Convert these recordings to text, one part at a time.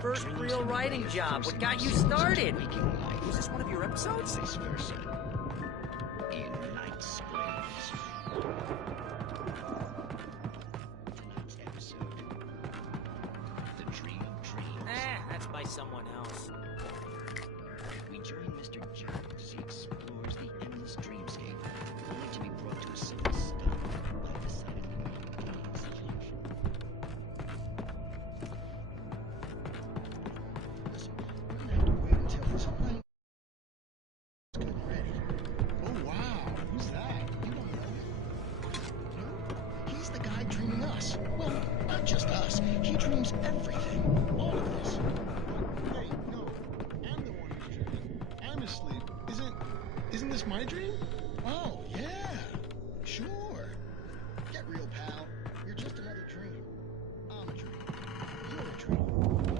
First real writing job. What got you started? Was this one of your episodes? Vice versa. In Night Springs. Tonight's episode. The Dream of Dreams. That's by someone else. We join Mr. Jack as he explores the endless dreamscape, only to be brought to a sudden stop by a decidedly mundane situation. Listen, we're gonna have to wait until this night is good and ready. Oh wow, who's that? You don't know him? No? He's the guy dreaming us. Well, not just us. He dreams everything. All of this. Wait, no. I'm the one who's dreaming. I'm asleep. Isn't this my dream? Oh, yeah. Sure. Get real, pal. You're just another dream. I'm a dream. You're a dream.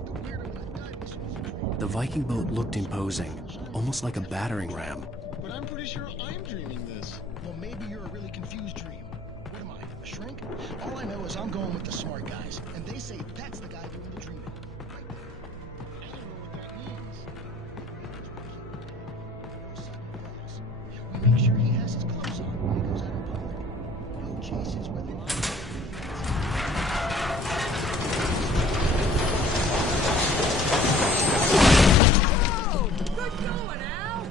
The weirdo in the dinosaur's a dream. The Viking boat looked imposing, almost like a battering ram. But I'm pretty sure I'm dreaming this. Well, maybe you're a really confused dream. What am I, a shrink? All I know is I'm going with the smart guys, and they say that's the guy doing the dreaming. Right there. I don't know what that means. We make sure he has his clothes on when he goes out in public. No chases with lines. Whoa! Good going, Al!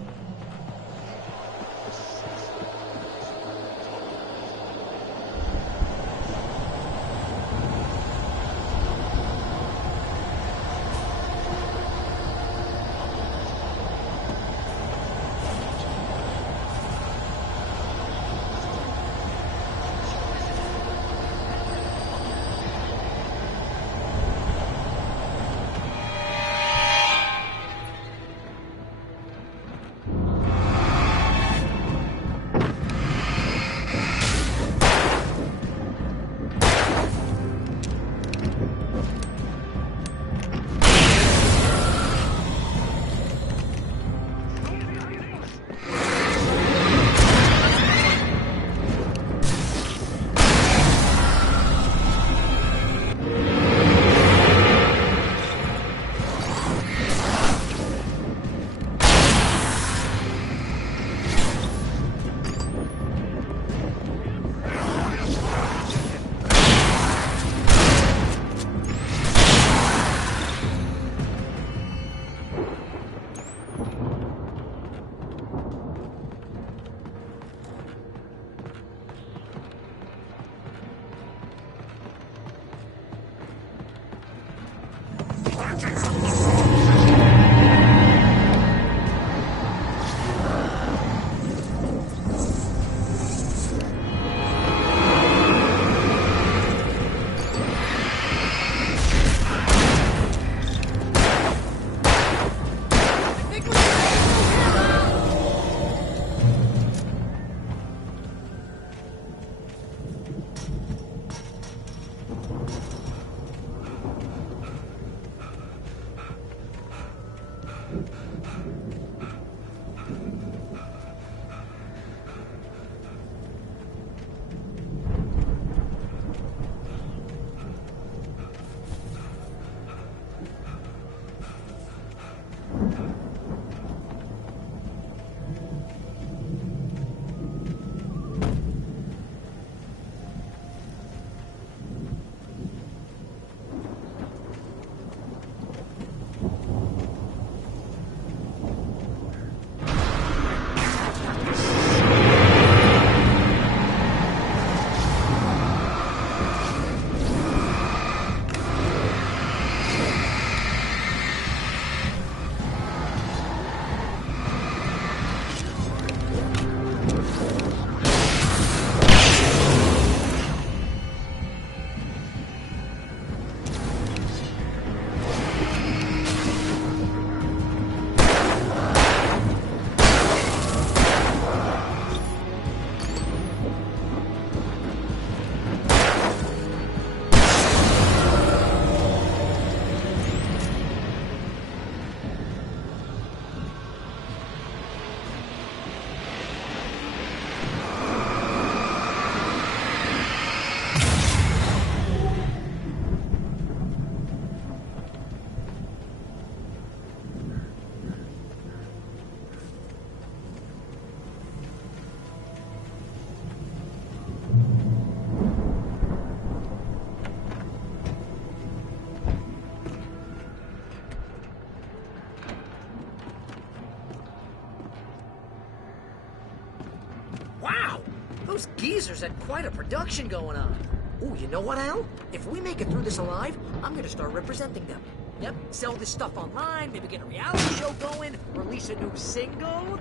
Those geezers had quite a production going on. Ooh, you know what, Al? If we make it through this alive, I'm gonna start representing them. Yep, sell this stuff online, maybe get a reality show going, release a new single.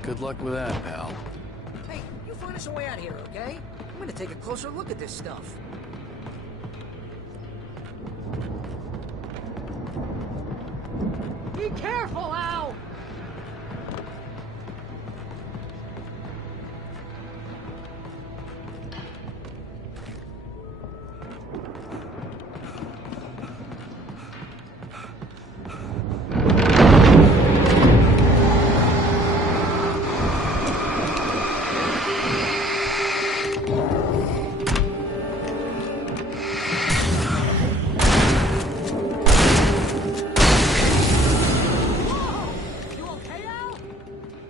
Good luck with that, pal. Hey, you find us a way out of here, okay? I'm gonna take a closer look at this stuff. Be careful, Al!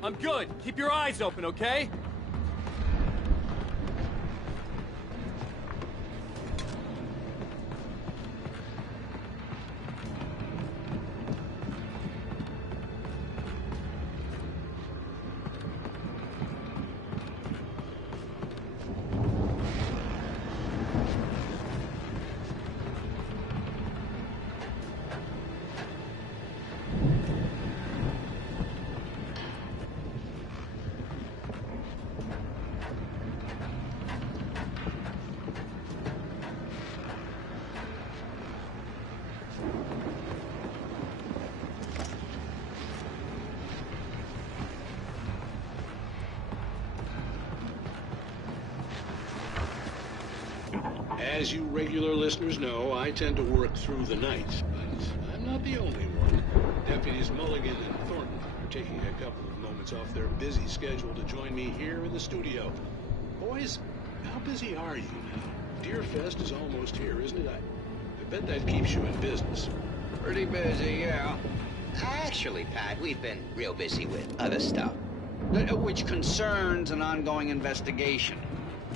I'm good. Keep your eyes open, okay? As you regular listeners know, I tend to work through the night, but I'm not the only one. Deputies Mulligan and Thornton are taking a couple of moments off their busy schedule to join me here in the studio. Boys, how busy are you now? Deerfest is almost here, isn't it? I bet that keeps you in business. Pretty busy, yeah. Actually, Pat, we've been real busy with other stuff, which concerns an ongoing investigation.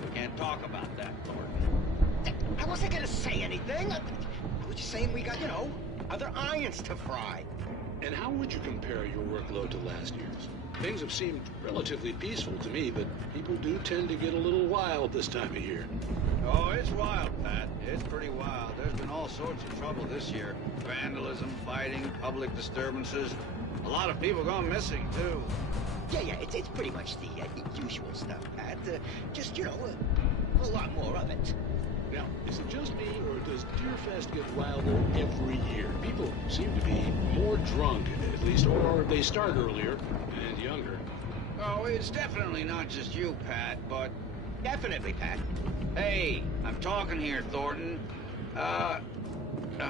We can't talk about that, Thornton. I wasn't gonna say anything. I was just saying we got, other irons to fry. And how would you compare your workload to last year's? Things have seemed relatively peaceful to me, but people do tend to get a little wild this time of year. Oh, it's wild, Pat. It's pretty wild. There's been all sorts of trouble this year. Vandalism, fighting, public disturbances. A lot of people gone missing, too. Yeah, it's pretty much the usual stuff, Pat. Just, a lot more of it. Now, is it just me, or does Deerfest get wilder every year? People seem to be more drunk, at least, or they start earlier and younger. Oh, it's definitely not just you, Pat, but... Definitely, Pat. Hey, I'm talking here, Thornton. Oh,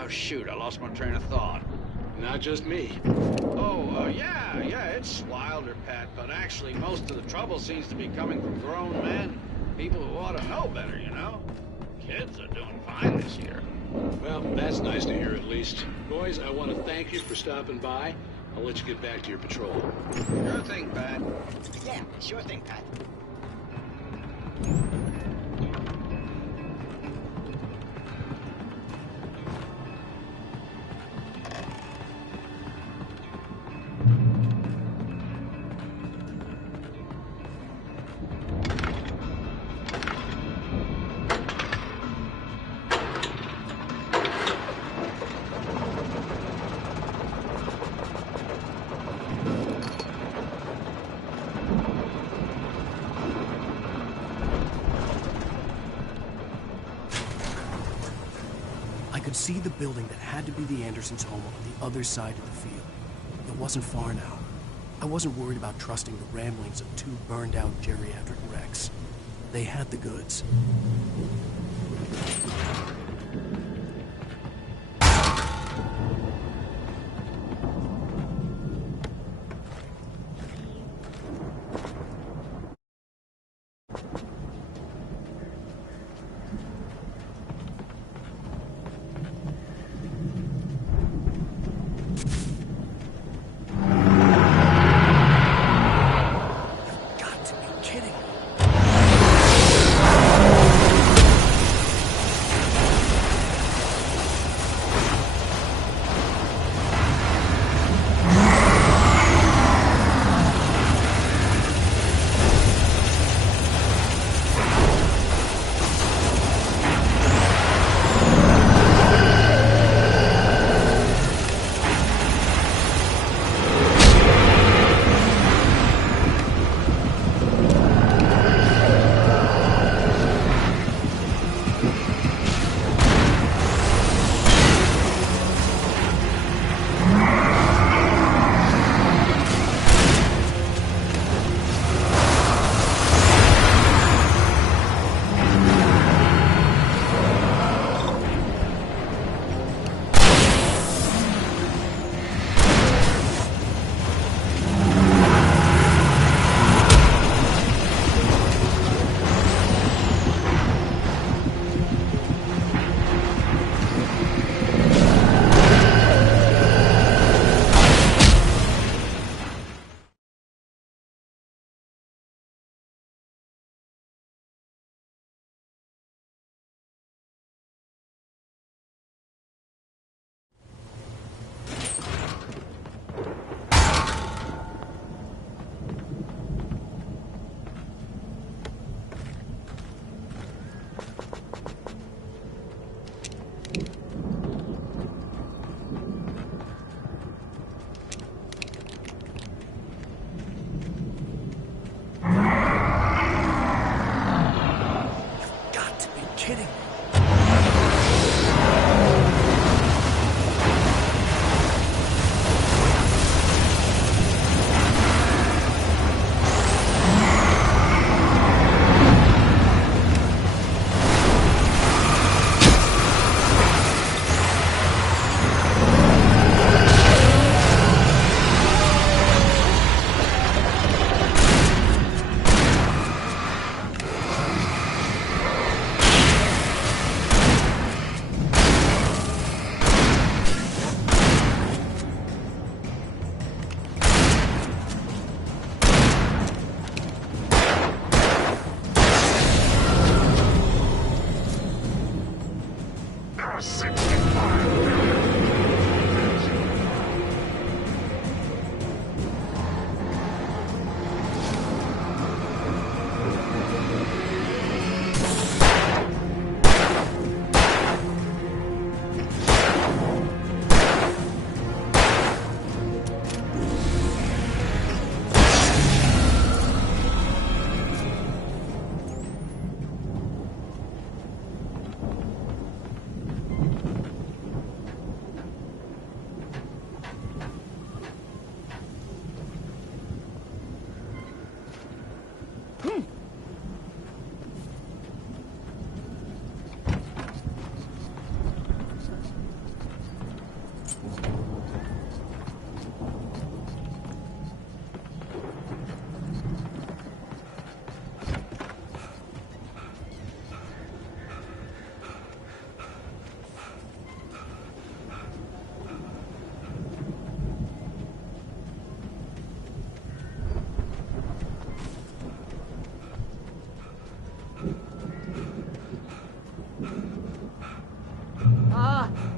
shoot, I lost my train of thought. Not just me. Oh, yeah, it's wilder, Pat, but actually most of the trouble seems to be coming from grown men. People who ought to know better, Kids are doing fine this year. Well, that's nice to hear at least. Boys, I want to thank you for stopping by. I'll let you get back to your patrol. Sure thing, Pat. Yeah, sure thing, Pat. I could see the building that had to be the Andersons' home on the other side of the field. It wasn't far now. I wasn't worried about trusting the ramblings of two burned-out geriatric wrecks. They had the goods.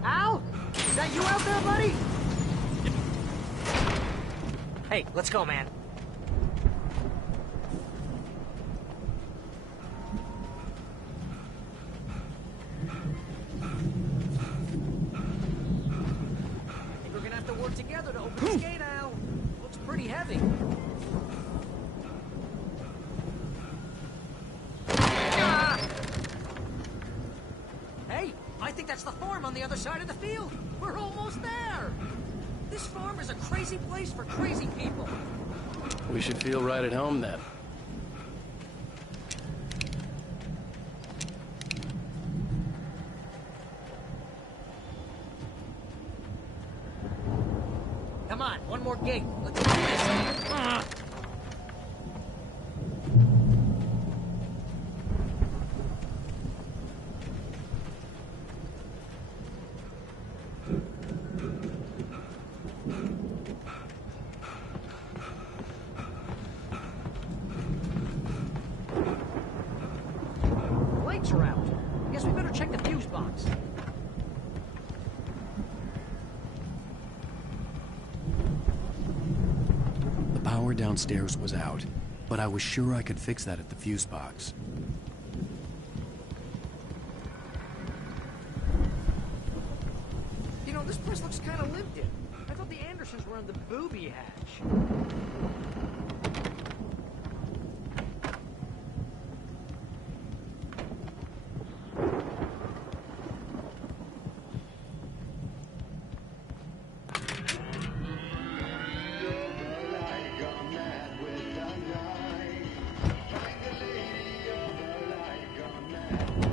Al? Is that you out there, buddy? Hey, let's go, man. I think we're gonna have to work together to open this gate, Al. Looks pretty heavy. Hey, I think that's the farm on the other side of the field. We're almost there. This farm is a crazy place for crazy people. We should feel right at home then. Come on, one more gate. Let's do this. Lights are out. Guess we better check the fuse box. The power downstairs was out, but I was sure I could fix that at the fuse box. You know, this place looks kind of lived in. I thought the Andersons were on the booby hatch.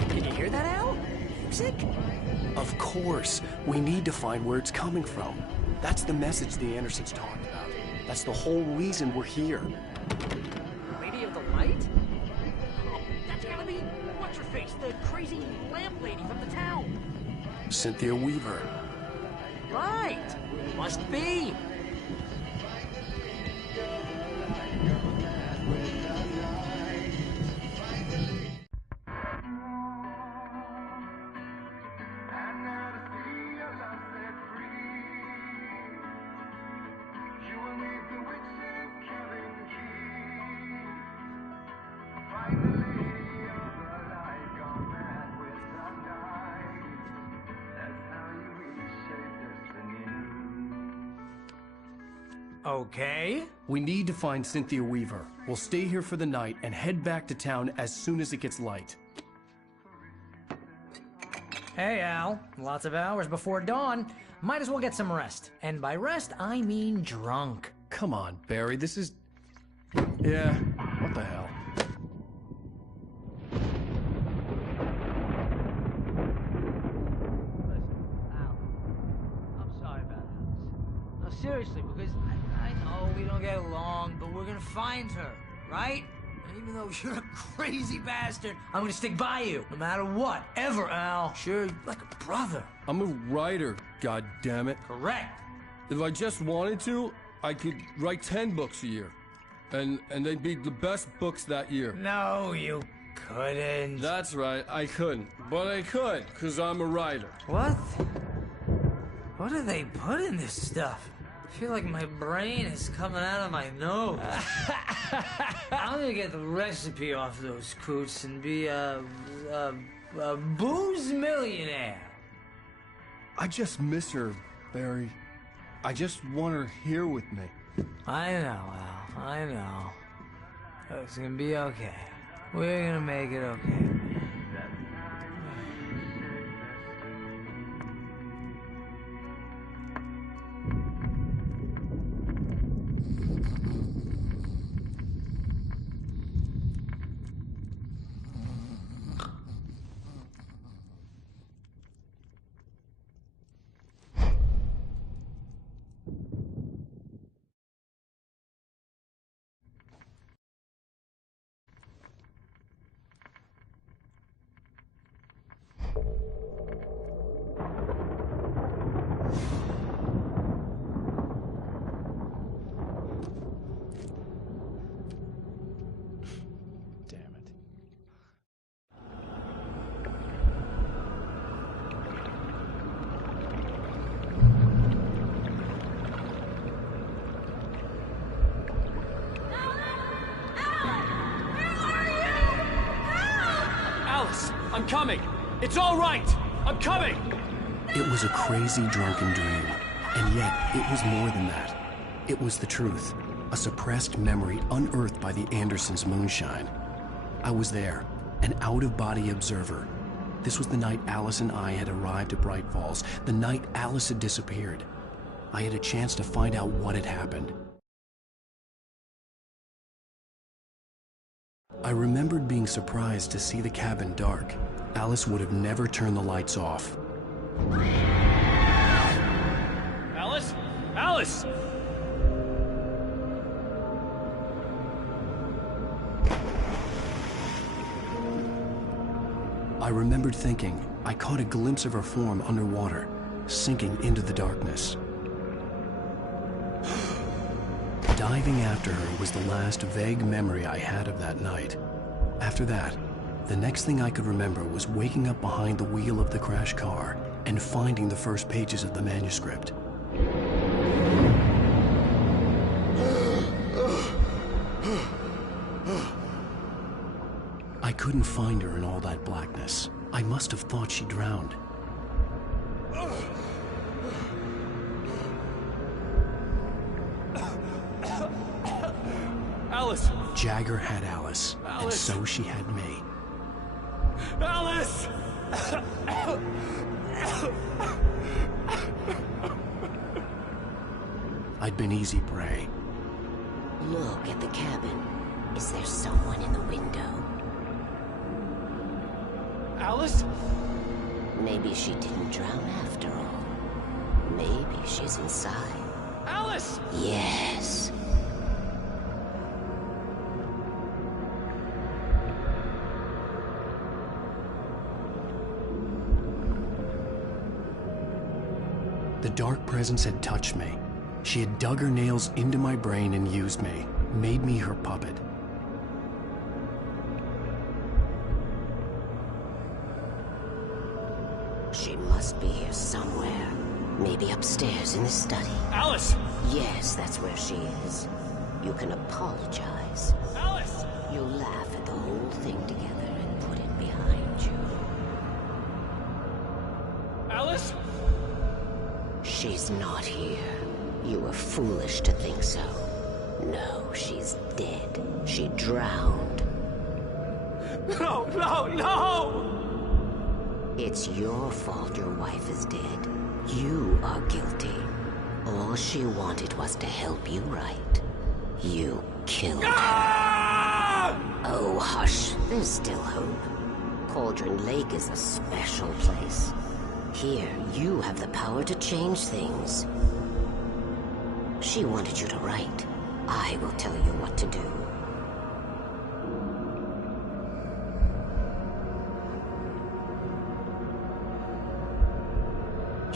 Can you hear that, Al? Music? Of course. We need to find where it's coming from. That's the message the Andersons talked about. That's the whole reason we're here. Lady of the Light? Oh, that's gotta be what's-her-face, the crazy lamp lady from the town. Cynthia Weaver. Right. Must be. Okay. We need to find Cynthia Weaver. We'll stay here for the night and head back to town as soon as it gets light. Hey, Al. Lots of hours before dawn. Might as well get some rest. And by rest, I mean drunk. Come on, Barry, this is... Yeah, what the hell? Al, I'm sorry about this. No, seriously, because I know we don't get along, but we're gonna find her, right? And even though you're a crazy bastard, I'm gonna stick by you, no matter what, ever, Al. Sure, like a brother. I'm a writer, goddammit. Correct. If I just wanted to, I could write 10 books a year. And they'd be the best books that year. No, you couldn't. That's right, I couldn't. But I could, because I'm a writer. What? What do they put in this stuff? I feel like my brain is coming out of my nose. I'm gonna get the recipe off those coots and be a booze millionaire. I just miss her, Barry. I just want her here with me. I know, Al. I know. It's gonna be okay. We're gonna make it okay. I'm coming! It's all right! I'm coming! It was a crazy, drunken dream, and yet it was more than that. It was the truth, a suppressed memory unearthed by the Andersons' moonshine. I was there, an out-of-body observer. This was the night Alice and I had arrived at Bright Falls, the night Alice had disappeared. I had a chance to find out what had happened. I remembered being surprised to see the cabin dark. Alice would have never turned the lights off. Alice? Alice! I remembered thinking I caught a glimpse of her form underwater, sinking into the darkness. Diving after her was the last vague memory I had of that night. After that, the next thing I could remember was waking up behind the wheel of the crashed car and finding the first pages of the manuscript. I couldn't find her in all that blackness. I must have thought she drowned. Alice! Jagger had Alice, and Alice! so she had me. Alice! I'd been easy prey. Look at the cabin. Is there someone in the window? Alice? Maybe she didn't drown after all. Maybe she's inside. Alice! Yes. The dark presence had touched me. She had dug her nails into my brain and used me, made me her puppet. She must be here somewhere. Maybe upstairs in the study. Alice! Yes, that's where she is. You can apologize. Alice! You'll laugh at the whole thing together and put it behind you. Alice? She's not here. You were foolish to think so. No, she's dead. She drowned. No, no, no! It's your fault your wife is dead. You are guilty. All she wanted was to help you right. You killed her. Oh, hush. There's still hope. Cauldron Lake is a special place. Here, you have the power to change things. She wanted you to write. I will tell you what to do.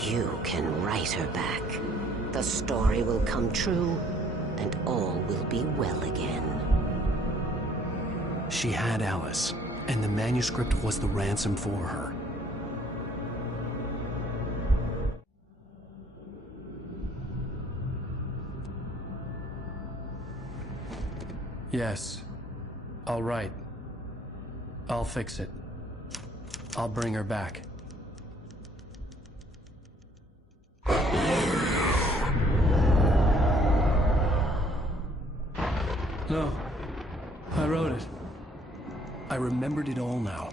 You can write her back. The story will come true, and all will be well again. She had Alice, and the manuscript was the ransom for her. Yes. I'll write. I'll fix it. I'll bring her back. No. I wrote it. I remembered it all now.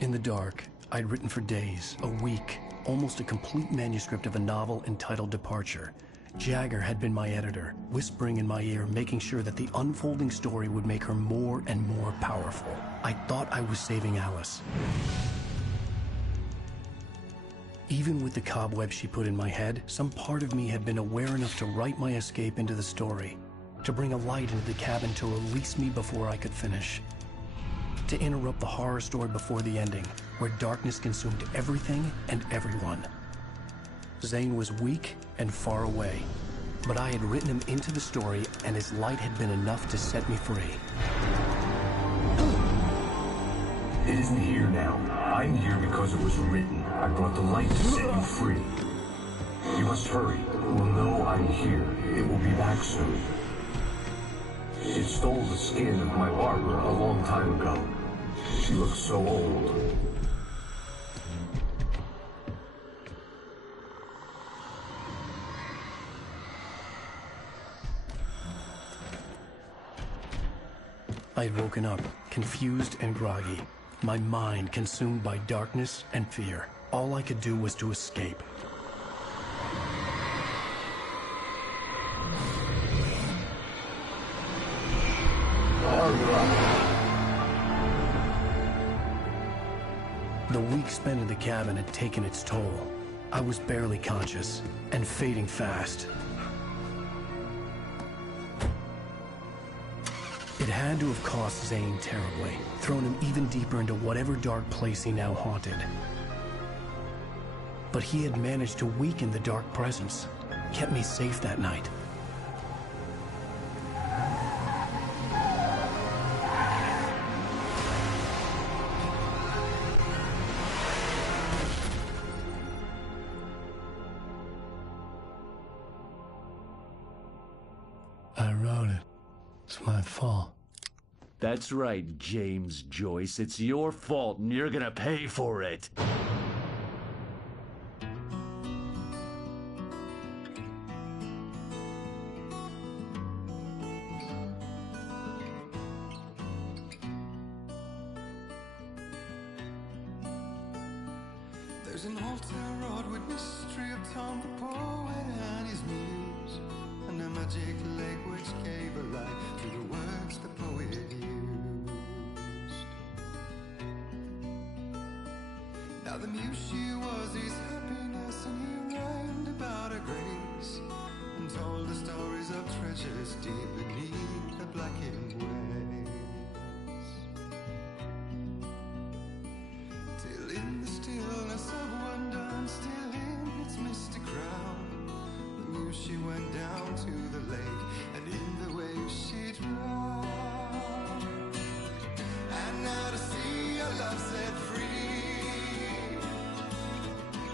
In the dark, I'd written for days, a week, almost a complete manuscript of a novel entitled Departure. Jagger had been my editor, whispering in my ear, making sure that the unfolding story would make her more and more powerful. I thought I was saving Alice. Even with the cobwebs she put in my head, some part of me had been aware enough to write my escape into the story, to bring a light into the cabin to release me before I could finish, to interrupt the horror story before the ending, where darkness consumed everything and everyone. Zane was weak and far away, but I had written him into the story, and his light had been enough to set me free. It isn't here now. I'm here because it was written. I brought the light to set you free. You must hurry. It will know I'm here. It will be back soon. It stole the skin of my barber a long time ago. She looks so old. I had woken up, confused and groggy, my mind consumed by darkness and fear. All I could do was to escape. The week spent in the cabin had taken its toll. I was barely conscious, and fading fast. It had to have cost Zane terribly, thrown him even deeper into whatever dark place he now haunted. But he had managed to weaken the dark presence, kept me safe that night. I wrote it. It's my fault. That's right, James Joyce. It's your fault, and you're gonna pay for it. There's an old town road with mystery of Tom the poet and his muse, and a magic lake which gave a life to the words the poet used. Now the muse she was his happiness, and he rhymed about her grace, and told the stories of treasures deep beneath the blackened waves. Till in the stillness of wonder, still in its misty crown, the muse she went down to the lake, and in the waves she drowned. And now to see your love set free,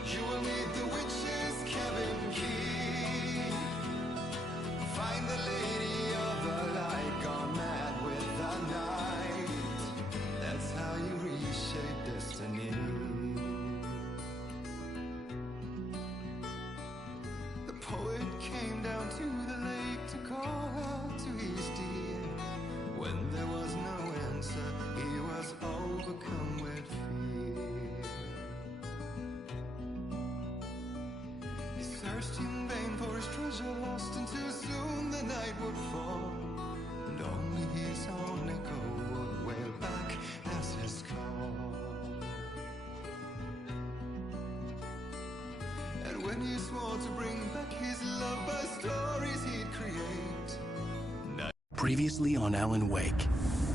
you will need the witch's cabin key. Find the lady of the light, gone mad with the night. That's how you reshape destiny. The poet came down to the lake to call out to his dear. When there was no answer, he was overcome with fear. He searched in vain for his treasure lost, and too soon the night would fall, and only his own echo would wail back as his call. And when he swore to bring back his love by stories he'd create. Previously on Alan Wake,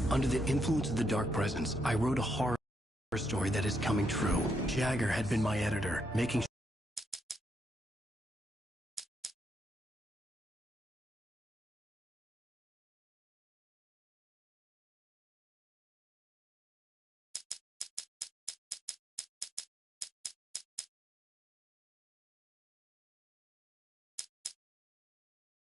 under the influence of the dark presence, I wrote a horror story that is coming true. Jagger had been my editor, making